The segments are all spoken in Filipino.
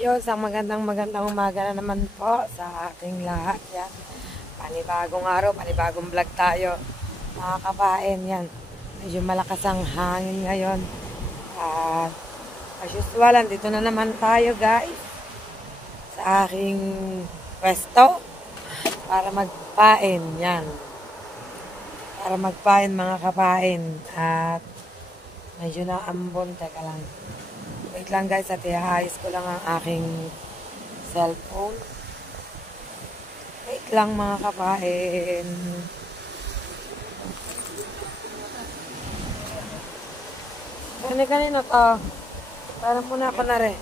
Yo, isang magandang umaga na naman po sa ating lahat. Yan. Panibagong araw, panibagong vlog tayo. Mga kabaen, yan. Medyo malakas ang hangin ngayon. At as usual, dito na naman tayo guys. Sa aking pwesto. Para magpain, yan. Para magpain mga kabaen. At medyo naambon, teka lang. Wait lang guys, at ihaayos ko lang ang aking cellphone. Wait lang mga kabaen. Kanina to. Parang muna ako na rin.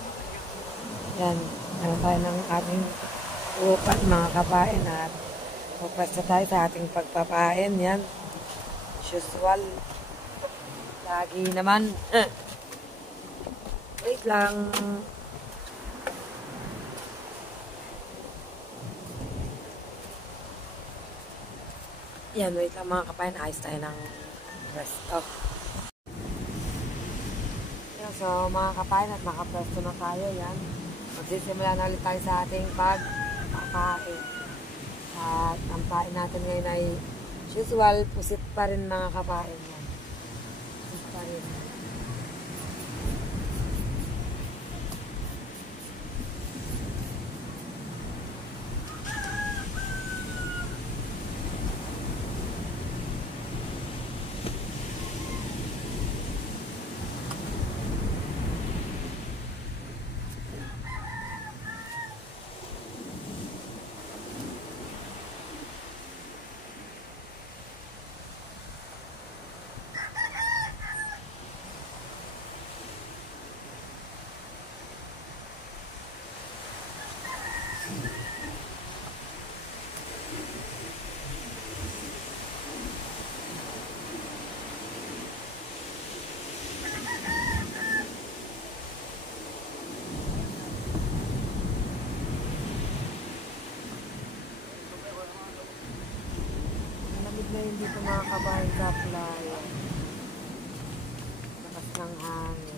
Yan. Ano tayo ng ating upat mga kabaen at pupwesto tayo sa ating pagpapain. Yan. Usual. Lagi naman. Wait lang. Yan, wait lang mga kapain. Ayos tayo ng pwesto. Yan, so mga kapain at makapwesto na tayo. Yan. Magsisimula na ulit tayo sa ating pagpapain. At ang pain natin ngayon ay usual, pusit pa rin mga kapain. Yan. Pusit pa rin. Na hindi ko makakabahin sa playa. Lakas ng hangin.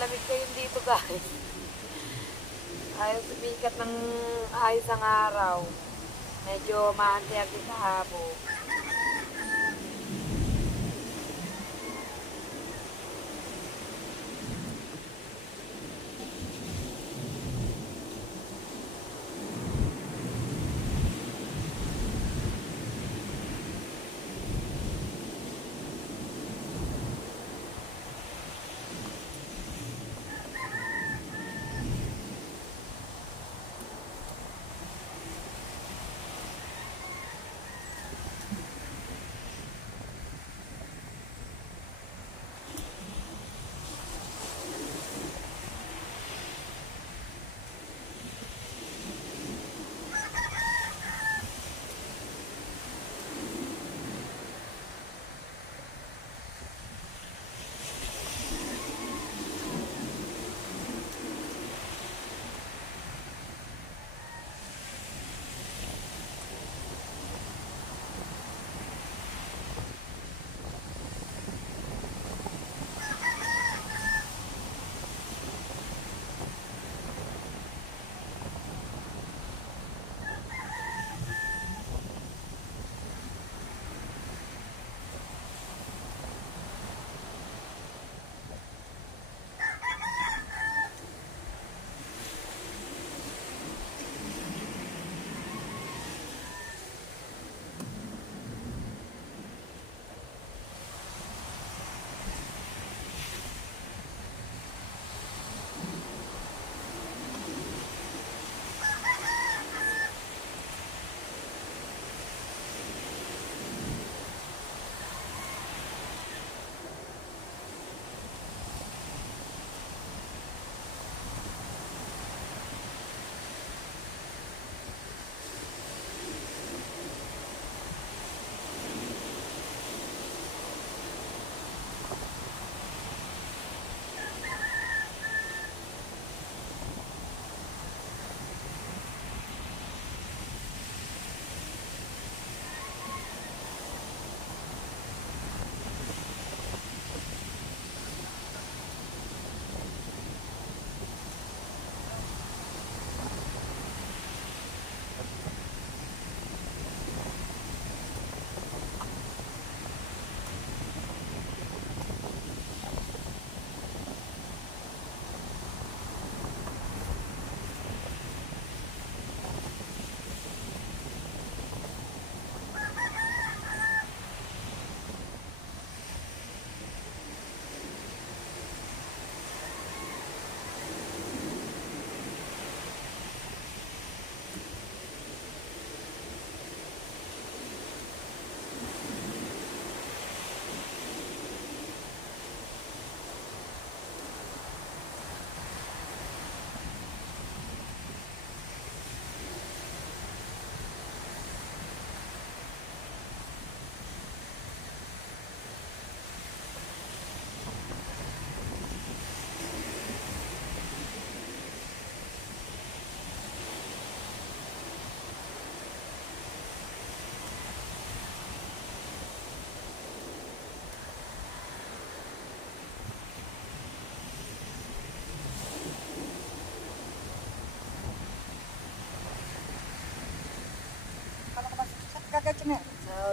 Lamig kayo dito guys. Ayaw sumikat ng ayos ang araw. Medyo maanti-anti sa habo.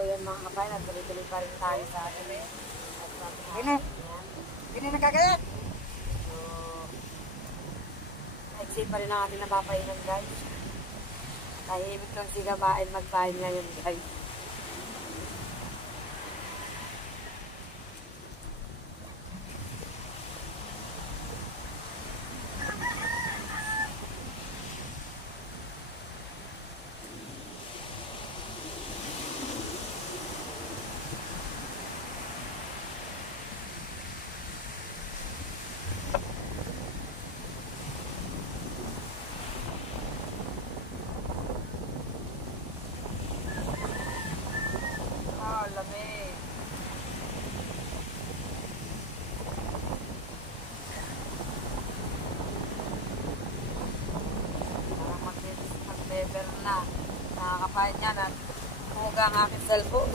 yan mga kabayan, at tuloy-tuloy pa rin tayo sa ating Dili. Dili nagkagayat. So, exit pa rin ang ating napapainan guys. Tahimik lang si Gabain magpahin ngayon guys. Lamig. Parang mag-beber na. Nakakapain niya na. Huga ang aking cellphone.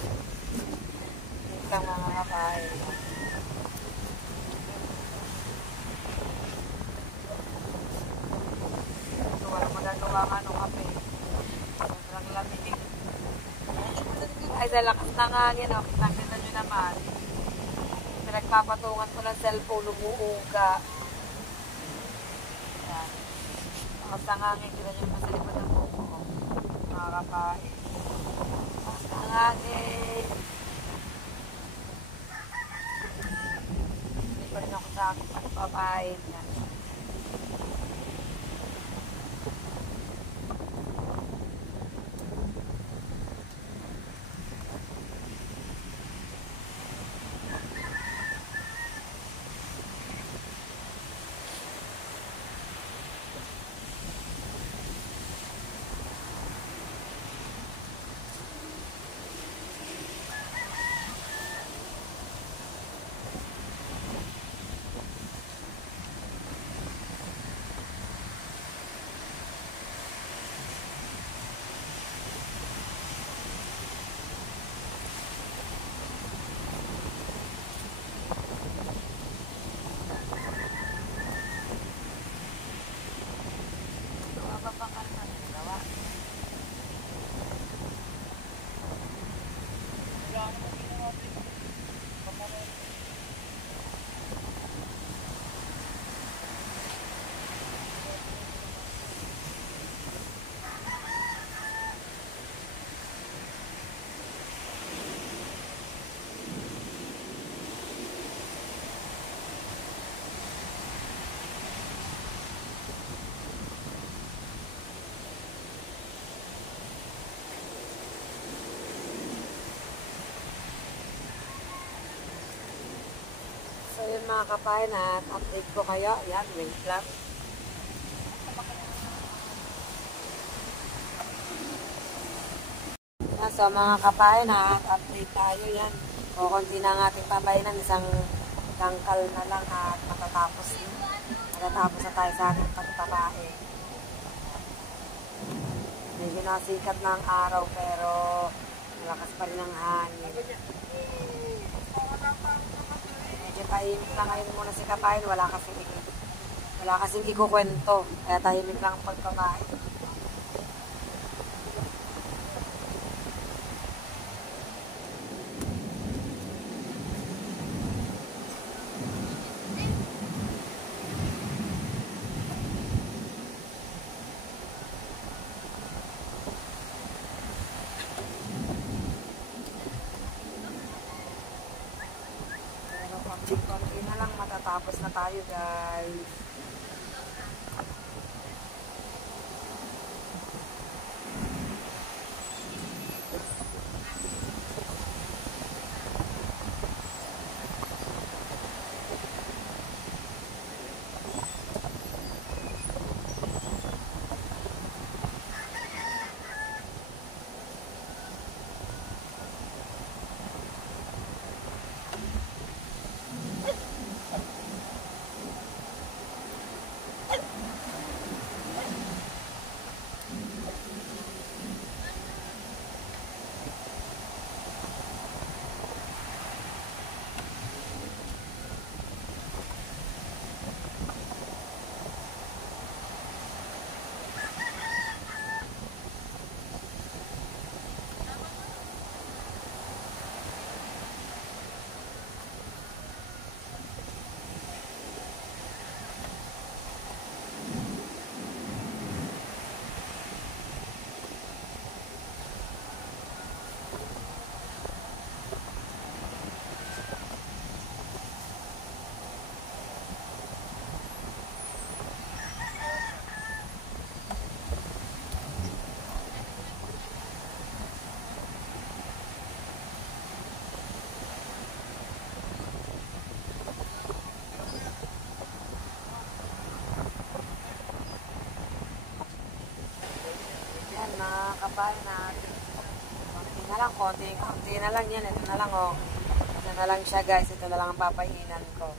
Ito lang mga kapain. Ito walang magagawa nga nung kape. Sobrang lamig. Ay, sa lakas ng hangin, oh. Nakita nyo naman. Pinagpapatungan ko ng cellphone, umuuga. Yan. Lakas ng hangin, kita nyo naman sa likod ng buko ko. Makakapain. Lakas ng hangin. Hindi pa rin ako sa akin pagpapain. Yan. So yun mga kapain, at update ko kayo. Yan, wait lang. Yan, so mga kapain, at update tayo. Yan, o konti na ang ating pabainan. Isang tangkal na lang at matatapos yun. Matatapos na tayo sa ating pagpapain. Medyo nasikat na ang araw pero malakas pa rin ang hangin. Medyo tahimik lang ngayon muna si Kapain. Wala kasing ikukwento. Kaya tahimik lang ang pagpapain. Konti na lang matatapos na tayo guys. kapain na konti na lang yan. Ito na lang oh. Ito na lang siya guys. Ito na lang ang papahinan ko.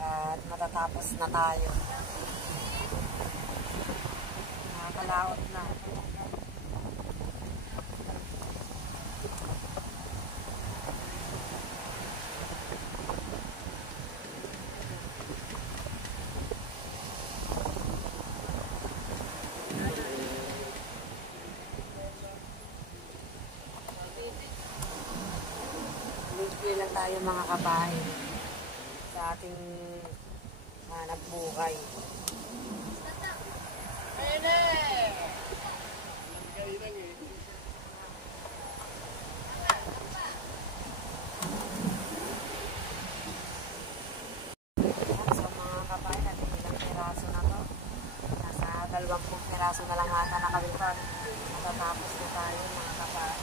At matatapos na tayo. Nakakalaot na. Libre lang tayo mga kabahay sa ating hanap buhay. So mga kabahay, natin ilang piraso na to. Nasa 20 piraso na lang ata nakalitan. Matatapos na tayo mga kabahay.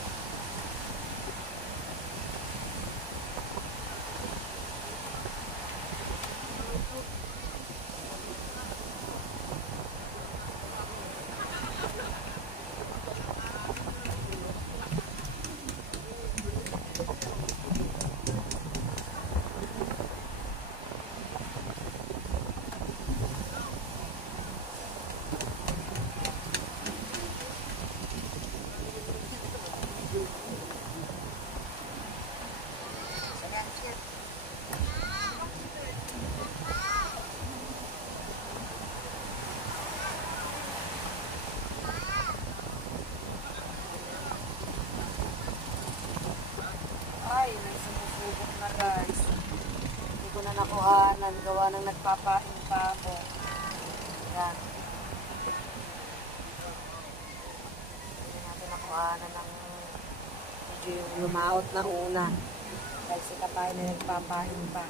Ay, may sumusubok na guys. Hindi ko na nakuhanan. Gawa ng nagpapain pa ako. Yan. Hindi natin nakuhanan ng medyo yung lumaot na una. Dahil si kapain na nagpapain pa.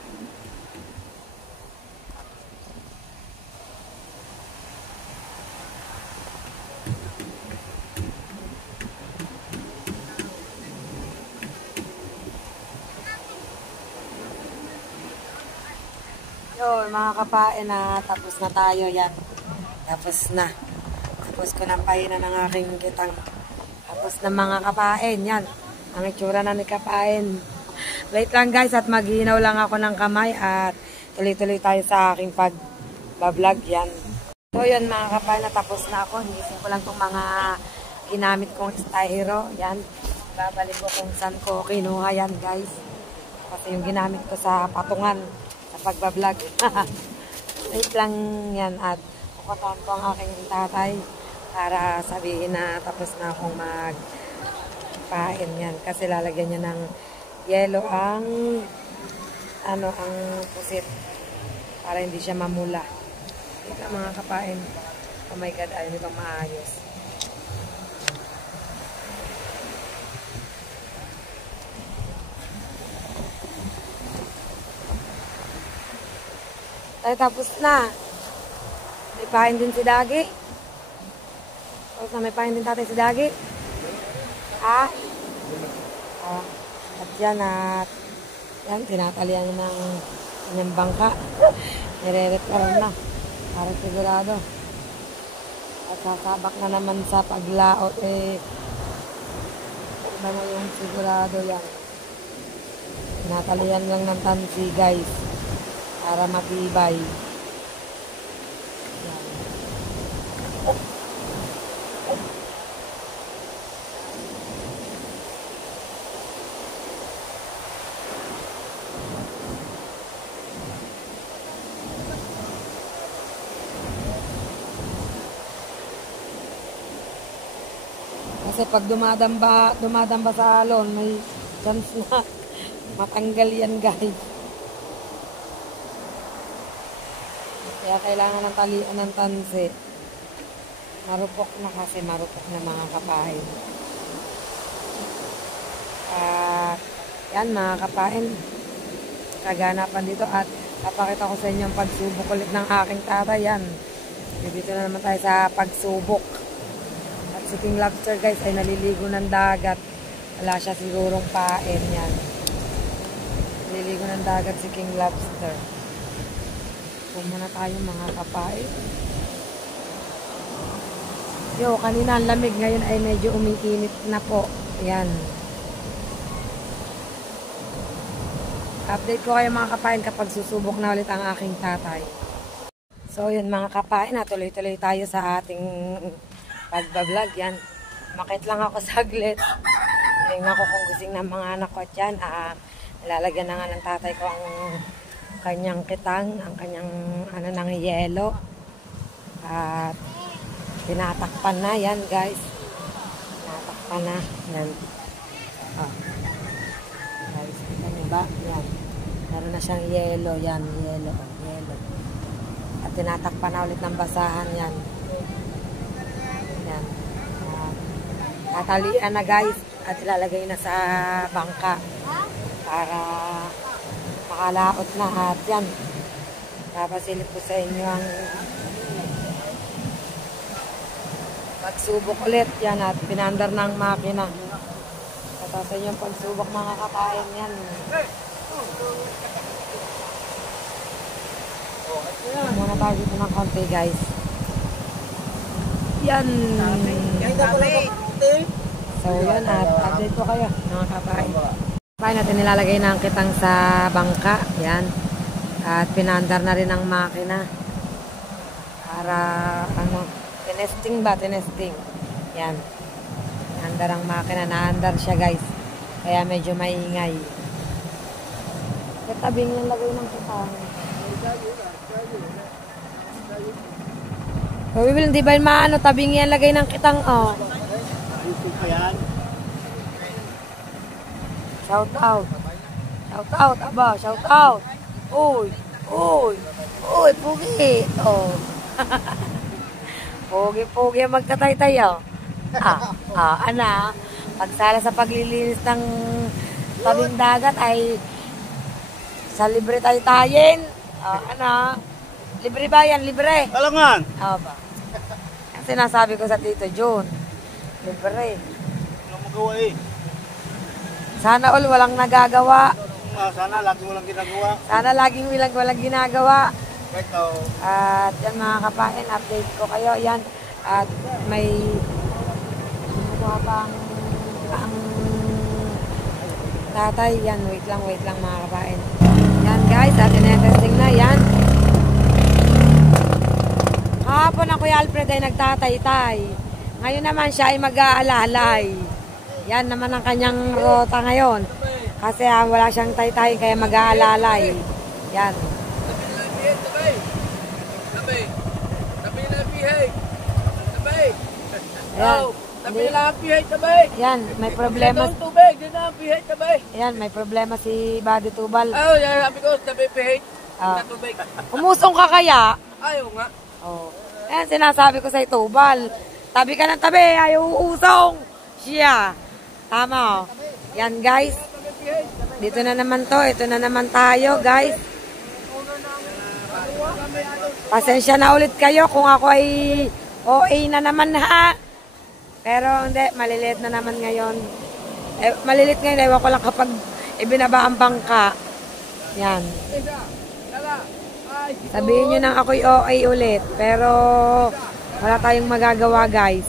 Yun, mga kapain na tapos na tayo yan. Tapos na. Tapos ko ng pahinan ng aking kitang. Tapos na mga kapain. Yan. Ang itsura na ni kapain. Wait lang guys at maghinaw lang ako ng kamay at tuloy-tuloy tayo sa aking pag-vlog yan. So yun mga kapain na tapos na ako. Hinisip ko lang itong mga ginamit kong styro. Yan. Babalik ko kung saan ko kinuha yan guys. Kasi yung ginamit ko sa patungan. Sa pagbablog. Wait lang yan at pupuntahan ko ang aking tatay para sabihin na tapos na akong magpain yan. Kasi lalagyan niya ng yelo ang ang pusit para hindi siya mamula. Ito mga kapain. Oh my God, ayun itong maayos. Tayo tapos na. May pahin din si Dagi. Tapos na may pahin din tatay si Dagi. Ha? At yan at yan, tinatalian ng kanyang bangka. Nire-repair na. Para sigurado. At sasabak na naman sa paglaot iba na yung sigurado yan. Tinatalian lang ng tansi guys. Para matibay. Yan. Kasi pag dumadamba sa alon, may chance na matanggal yan guys. Kaya kailangan ng talian ng tansi. Marupok na kasi, marupok na mga kapain. Yan mga kapain. Kaganapan dito at papakita ko sa inyo ang pagsubok ulit ng aking tatay. Yan. Dito na naman tayo sa pagsubok. At si King Lobster guys ay naliligo ng dagat. Wala siya sigurong pain yan. Naliligo ng dagat si King Lobster. Huwag muna tayo mga kapain. Yo, kanina ang lamig, ngayon ay medyo umiinit na po. Yan. Update ko kayo mga kapain kapag susubok na ulit ang aking tatay. So yun mga kapain, tuloy-tuloy tayo sa ating pagbablog. Yan. Makit lang ako saglit. Tingnan ko kung gising ng mga anak ko at yan. Nilalagyan na nga ng tatay ko ang kanyang kitang, ang kanyang ng yelo. At tinatakpan na yan guys. Tinatakpan na. Yan. Oh. Guys, kita nyo ba? Yan. Meron na siyang yelo. Yan, yelo. Yelo. At tinatakpan na ulit ng basahan yan. Yan. Tatalian na guys. At ilalagay na sa bangka. Para makalaot na. At yan. Papasilip ko sa inyo ang pagsubok ulit yan at pinandar ng makina. Sa yung pagsubok mga kakain yan. Muna tayo dito ng konti guys. Yan. So yan at update ko kayo mga kakain. Kakain natin nilalagay na ang kitang sa bangka. Yan. At pinandar na rin ang makina. Para tinesting ba? Tinesting. Yan. Naandar ang makina. Naandar siya guys. Kaya medyo maingay. Katabing yung lagay ng kitang. Pabibil, di ba yung maano? Tabing yan lagay ng kitang. Oh. Shout out. Shout out. Aba, shout out. Uy. Uy. Uy, pugi. Oh. Pugi-pugi magtatay-tay, oh. Ana, pagsala sa paglilinis ng tabing dagat ay sa libre tayo-tayin. Ana, libre ba yan? Libre. Alangan. Ba? Kasi sinasabi ko sa Tito Jun, libre. Ano magawa eh? Sana all walang nagagawa. Sana lagi walang ginagawa. Sana laging walang ginagawa. Ito. At yan mga kapain, update ko kayo. Yan. At may nagawa pa ang tatay. Yan, wait lang mga kapain. Yan guys, at tinetesting na. Yan. Kahapon ang Kuya Alfred ay nagtatay-tay. Ngayon naman siya ay mag-aalalay. Yan naman ang kanyang rota ngayon. Kasi wala siyang tay-tay kaya mag-aalalay. Yan. Yan, may problema. Yan, may problema si Buddy Tubal. Sabi ko, tabi pihit. Umusong ka kaya? Ayaw nga. Oh. Yan, sinasabi ko sa Tubal. Tabi ka ng tabi, ayaw usong. Siya. Tama, oh. Yan, guys. Dito na naman to. Ito na naman tayo, guys. Pasensya na ulit kayo kung ako ay OA na naman ha. Pero hindi, maliliit na naman ngayon. Maliliit ngayon, ewan ko lang kapag ibinaba ang bangka. Yan. Sabihin nyo nang ako'y OA ulit. Pero wala tayong magagawa guys.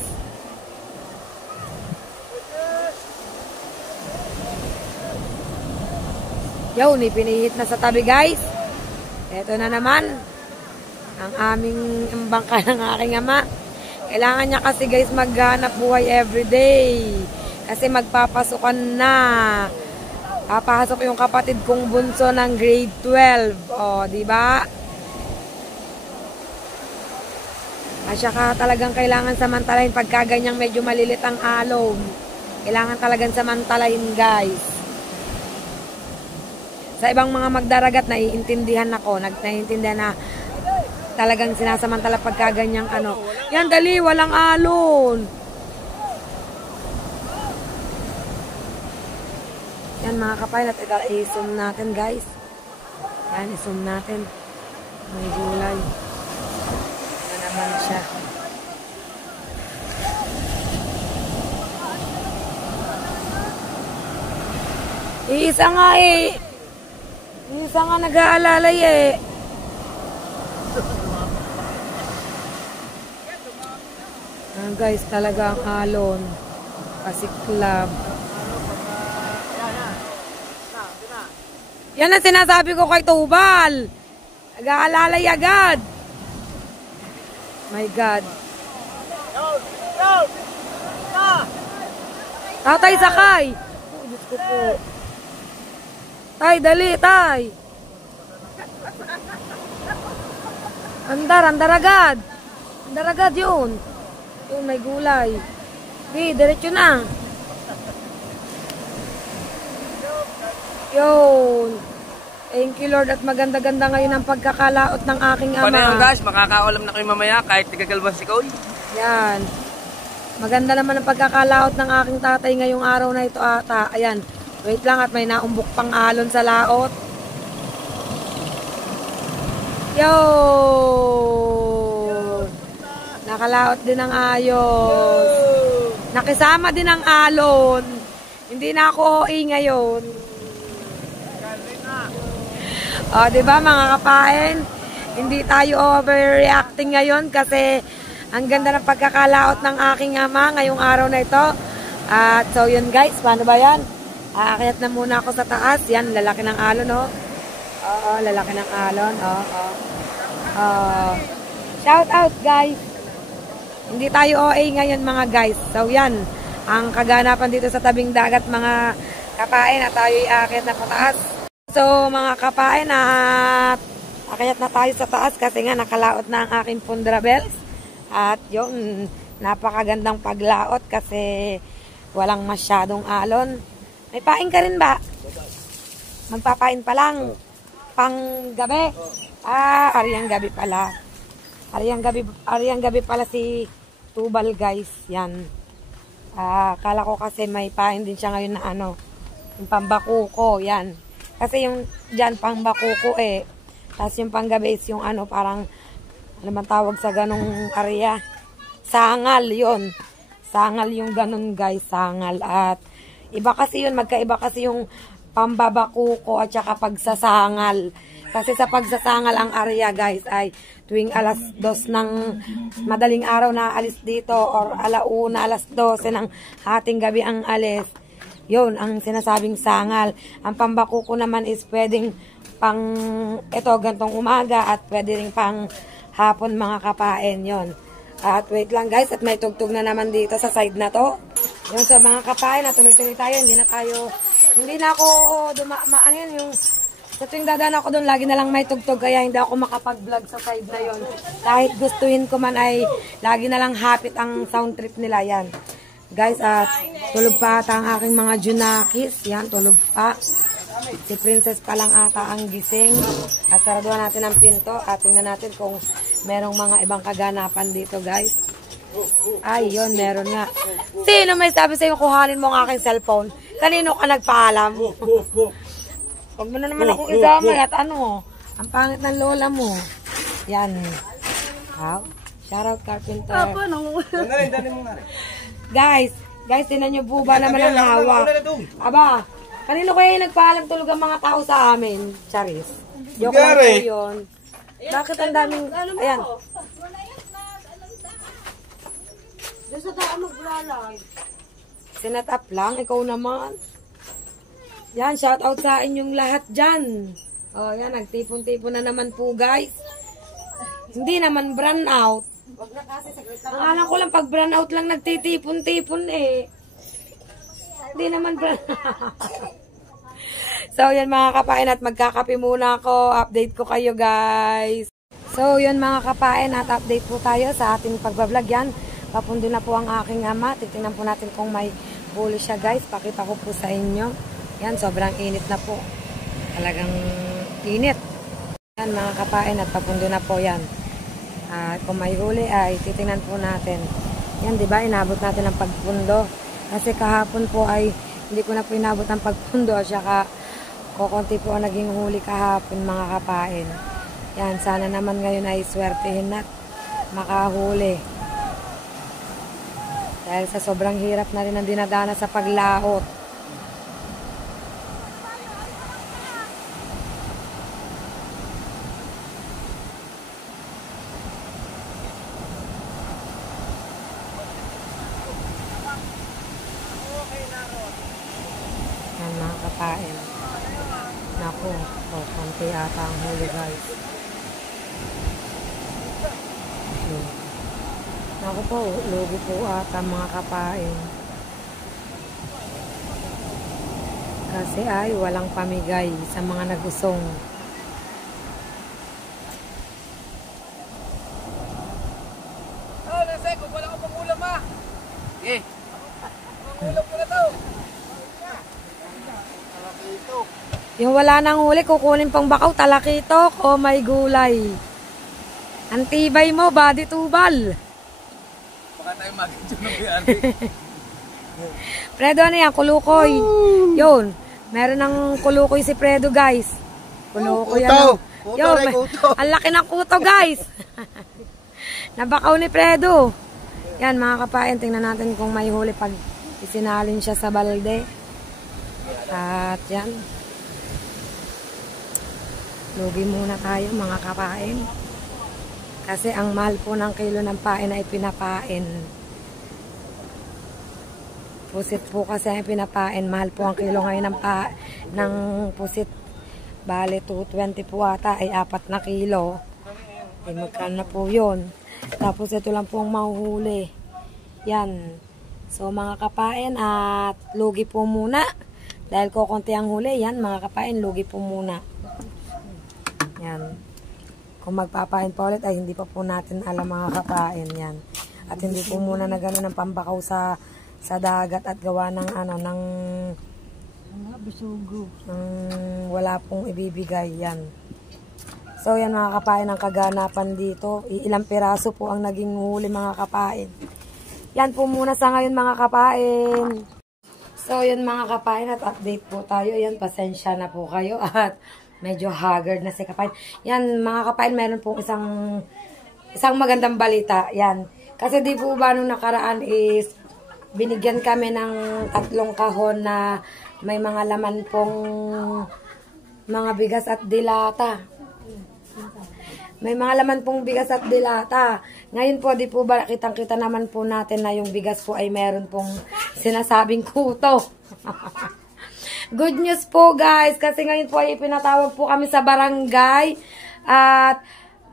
Yun, ipinihit na sa tabi guys. Ito na naman ang aming bangka ng aking ama. Kailangan niya kasi guys maghanap buhay everyday. Kasi magpapasukan na. Papasok yung kapatid kong bunso ng grade 12. O, di ba? At saka talagang kailangan samantalahin pagka ganyang medyo malilit ang alon. Kailangan talagang samantalahin guys. Sa ibang mga magdaragat, naiintindihan ako. Naiintindihan na talagang sinasamantala pagkaganyang ano. Yan, dali, walang alon. Yan mga kapay, i-zoom natin guys. Yan, i-zoom natin. May gulay. Yan naman siya. Iisa nga eh. Iisa nga nag-aalalay eh. Guys, talagang alon. Pasiklab. Yan ang sinasabi ko kay Tubal. Nag-aalalay agad. My God. Tatay, sakay. Oh, Diyos ko po. Tay, dali, tay. Andar agad. Andar agad yun. Yun, may gulay. Okay, diretso na. Yun. Thank you, Lord. At maganda-ganda ngayon ang pagkakalaot ng aking ama. Paano yung guys? Makakaulam na kayo mamaya kahit tigagalbas si Koy. Yan. Maganda naman ang pagkakalaot ng aking tatay ngayong araw na ito ata. Ayan. Wait lang at may naumbok pang alon sa laot. Yo! Nakalaot din ang ayos. Nakisama din ang alon. Hindi na ako OA ngayon. O, diba mga kapain? Hindi tayo overreacting ngayon kasi ang ganda ng pagkakalaot ng aking ama ngayong araw na ito. At so yun guys, paano ba yan? Aakyat na muna ako sa taas. Yan, lalaki ng alon, oh. Oo, lalaki ng alon. Oo. Shout out guys. Hindi tayo OA ngayon mga guys. So yan, ang kaganapan dito sa tabing dagat mga kapain at tayo aakyat na pataas. So mga kapain at akyat na tayo sa taas kasi nga nakalaot na ang aking pundrabels. At yung napakagandang paglaot kasi walang masyadong alon. May pain ka rin ba? Magpapain pa lang. Pang gabi. Ariyang gabi pala. Ariyang gabi pala si Tubal guys. Yan. Kala ko kasi may pain din siya ngayon na ano. Yung pambakuko. Yan. Kasi yung dyan pambakuko eh. Tapos yung panggabi is yung ano parang ano man tawag sa ganong area. Sangal yon. Sangal yung ganon guys. Sangal. At iba kasi yun. Magkaiba kasi yung pambabakuko at saka pagsasangal. Kasi sa pagsasangal ang area guys ay tuwing alas 2 ng madaling araw na alis dito or alauna, alas 12 ng hating gabi ang alis. Yun ang sinasabing sangal. Ang pambakuko naman is pwedeng pang ito gantong umaga at pwede rin pang hapon mga kapain yon. At wait lang guys at may tugtog na naman dito sa side na to. Yun sa mga kapain at tuloy-tuloy tayo. Hindi na ako ano yun yung sa tuwing dadaan ako doon lagi na lang may tugtog kaya hindi ako makapag-vlog sa side na yon. Kahit gustuhin ko man ay lagi na lang hapit ang sound trip nila yan. Guys, at tulog pa ata ang aking mga junakis. Yan, tulog pa. Si Princess pa lang ata ang gising. At saraduhan natin ang pinto. At tingnan natin kung merong mga ibang kaganapan dito, guys. Ay, yun, meron nga. Sino may sabi sa'yo kuhanin mo ang aking cellphone? Kanino ka nagpaalam? Huwag mo na naman akong isama at ano, ang pangit ng lola mo. Yan. Wow. Shoutout, Carpenter. Guys, tinan nyo po ba naman ang hawak? Aba, kanino kaya yung nagpaalam tulog ang mga tao sa amin? Charis. Joke lang po yun. Bakit ang daming, ayan. Doon sa daan maglalag. Sinat up lang, ikaw naman. Yan, shout out sa inyong lahat dyan. O, yan, nagtipon-tipon na naman po guys. Hindi naman brand out. Ang alam ko lang, pag brand out lang nagtitipon-tipon eh. Hindi naman brand So, yan mga kapain at magkakape muna ako. Update ko kayo guys. So, yun mga kapain at update po tayo sa ating pagbablog yan. Papundo na po ang aking ama. Titingnan po natin kung may huli siya guys. Pakita ko po sa inyo. Yan, sobrang init na po. Talagang init. Yan mga kapain at papundo na po yan. Kung may huli ay titingnan po natin. Yan, di ba? Inabot natin ang pagpundo. Kasi kahapon po ay hindi ko na po inabot ang pagpundo. Saka kukunti po ang naging huli kahapon mga kapain. Yan, sana naman ngayon ay swertehin na makahuli. Dahil sa sobrang hirap na rin ang dinadana sa paglaot. mga kapain. Naku, konti ata ang huli guys. Naku po, lugi po ata mga kapain. Kasi ay walang pamigay sa mga nagusong. Naseko, wala ko pang ulam ha. Okay. Ulam ko na to. Yung wala nang huli, kukunin pang bakaw, talakitok o may gulay. Antibay mo, body tubal. Baka tayo mag-enjoy ng BRT. Fredo, ano yan? Kulukoy. Yun. Meron ng kulukoy si Fredo, guys. Kulukoy yan. Yun. Ang laki ng kuto, guys. Nabakaw ni Fredo. Yan, mga kapain. Tingnan natin kung may huli pag isinalin siya sa balde. At yan. Lugi muna tayo, mga kapain. Kasi ang mahal po ng kilo ng pain ay pinapain. Pusit po kasi ang pinapain. Mahal po ang kilo ngayon ng pusit. Bale, 220 po ata ay 4 na kilo. Ay magkano na po yun. Tapos ito lang po ang mahuhuli. Yan. So mga kapain at lugi po muna. Dahil ko konti ang huli. Yan mga kapain, lugi po muna. Yan. Kung magpapain pa ulit ay hindi pa po natin alam mga kapain. Yan. At hindi po muna na gano'n ng pambakaw sa dagat at gawa ng ng bisugo. Wala pong ibibigay. Yan. So yan mga kapain ang kaganapan dito. Ilang piraso po ang naging huli mga kapain. Yan po muna sa ngayon mga kapain. So yan mga kapain at update po tayo. Yan pasensya na po kayo at medyo haggard na si kapain. Yan mga kapain meron pong isang magandang balita. Yan. Kasi di po ba nung nakaraan is binigyan kami ng 3 kahon na may mga laman pong mga bigas at dilata. May mga laman pong bigas at dilata. Ngayon po, di po ba kitang-kita naman po natin na yung bigas po ay meron pong sinasabing kuto. Good news po guys, kasi ngayon po ay pinatawag po kami sa barangay. At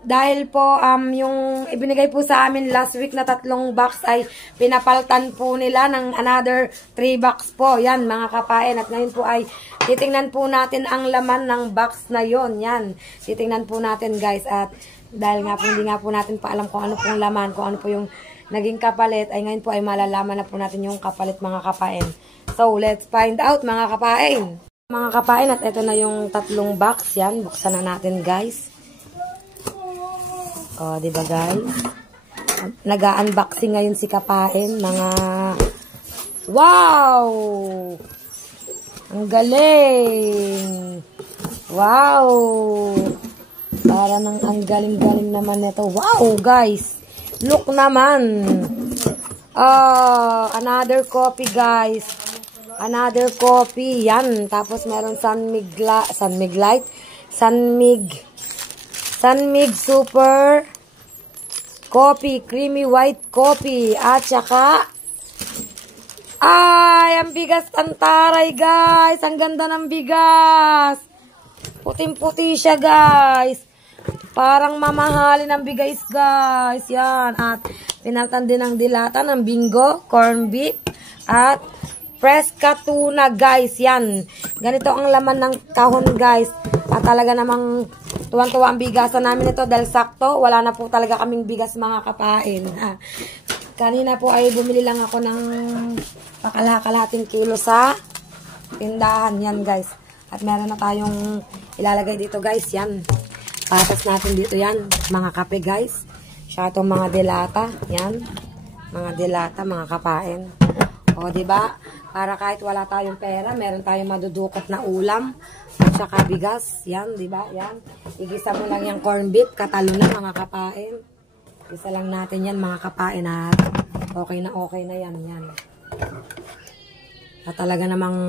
dahil po yung ibinigay po sa amin last week na 3 box ay pinapaltan po nila ng another 3 box po. Yan mga kapain. At ngayon po ay titingnan po natin ang laman ng box na yon. Yan. Titingnan po natin guys. At dahil nga po hindi nga po natin pa alam kung ano pong laman, kung ano po yung naging kapalit, ay ngayon po ay malalaman na po natin yung kapalit mga kapain. So let's find out mga kapain. Mga kapain at ito na yung 3 box. Yan. Buksan na natin guys. O, diba guys? Nag-unboxing ngayon si kapain. Mga wow! Ang galing! Wow! Para nang ang galing-galing naman nito. Wow guys! Look naman! Another copy guys. Another copy. Yan. Tapos meron Sunmig Super Coffee, Creamy White Coffee. At saka ay, ang bigas tantaray guys. Ang ganda ng bigas. Puting-puti siya guys. Parang mamahalin ang bigas guys. Yan. At pinaltan din ng dilata ng bingo, corn beef, at fresca tuna guys. Yan. Ganito ang laman ng kahon guys. At talaga namang tuwang-tuwa ang bigasan namin ito dahil sakto. Wala na po talaga kaming bigas mga kapain. Kanina po ay bumili lang ako ng kalahating kilo sa tindahan. Yan guys. At meron na tayong ilalagay dito guys. Yan. Patas natin dito yan. Mga kape guys. Siya itong mga delata. Yan. Mga delata, mga kapain. O diba? Para kahit wala tayong pera, meron tayong madudukot na ulam. At saka bigas. Yan, diba? Yan. Igisa mo lang yung corn beef. Katalo na mga kapain. Isa lang natin yan mga kapain at okay na yan. Yan. At talaga namang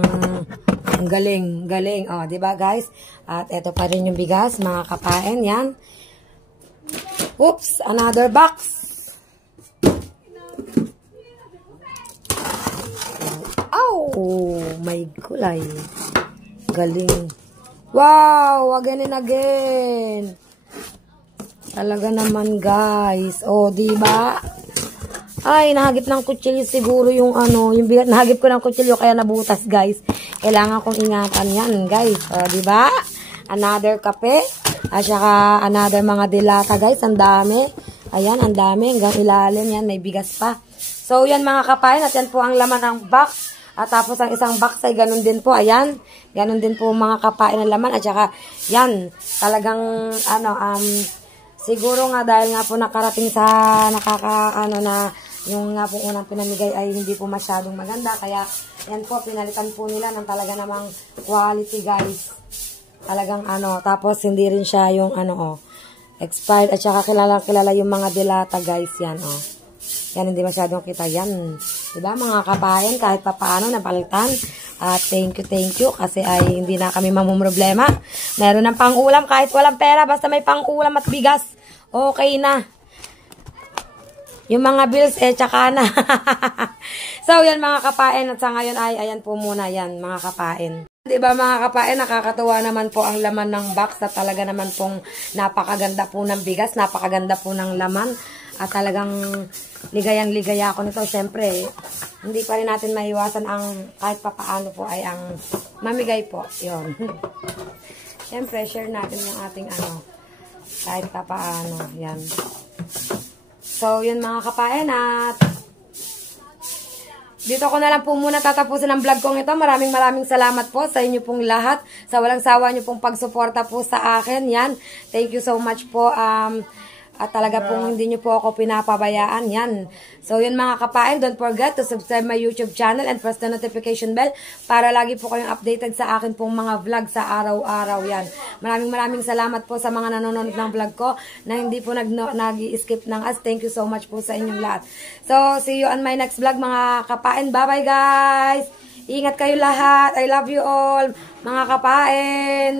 ang galing. O, diba guys? At eto pa rin yung bigas mga kapain. Yan. Oops! Another box. Oh, may gulay. Galing. Wow! Again and again. Talaga naman, guys. O, diba? Ay, nahagip ng kutsilyo siguro yung yung bigat. Nahagip ko ng kutsilyo kaya nabutas, guys. Kailangan kong ingatan yan, guys. O, diba? Another kape. At saka another mga dilata, guys. Ang dami. Ayan, ang dami. Hanggang ilalim yan. May bigas pa. So, yan mga kapain. At yan po ang laman ng box. At tapos ang isang box ay ganun din po. Ayan. Ganun din po mga kapain ng laman. At saka, yan. Talagang, siguro nga dahil nga po nakarating sa na yung nga po unang pinamigay ay hindi po masyadong maganda. Kaya, yan po, pinalitan po nila ng talaga namang quality, guys. Talagang tapos hindi rin siya yung expired. At saka kilala yung mga dilata, guys. Yan, Yan, hindi masyadong kita. Yan. Diba, mga kabayan, kahit papaano napalitan. At thank you. Kasi ay hindi na kami mamumroblema. Meron ng pang-ulam kahit walang pera. Basta may pang-ulam at bigas. Okay na. Yung mga bills, tsaka na. So, yan mga kapain. At sa ngayon ay, ayan po muna yan, mga kapain. Diba mga kapain, nakakatuwa naman po ang laman ng box. At talaga naman pong napakaganda po ng bigas. Napakaganda po ng laman. At talagang ligayang-ligaya ako nito. Siyempre, hindi pa rin natin maiwasan ang kahit papaano po ay ang mamigay po. Yun. Siyempre, share natin yung ating kahit papaano. Yan. So, yun mga kapain at dito ko na lang po muna tatapusin ang vlog kong ito. Maraming salamat po sa inyo pong lahat. Sa walang sawa nyo pong pagsuporta po sa akin. Yan. Thank you so much po. At talaga pong hindi nyo po ako pinapabayaan. Yan. So, yun mga kapain, don't forget to subscribe my YouTube channel and press the notification bell para lagi po kayong updated sa akin pong mga vlog sa araw-araw. Yan. Maraming salamat po sa mga nanonood ng vlog ko na hindi po nag-skip ng ads. Thank you so much po sa inyong lahat. So, see you on my next vlog mga kapain. Bye-bye guys! Ingat kayo lahat. I love you all, mga kapain.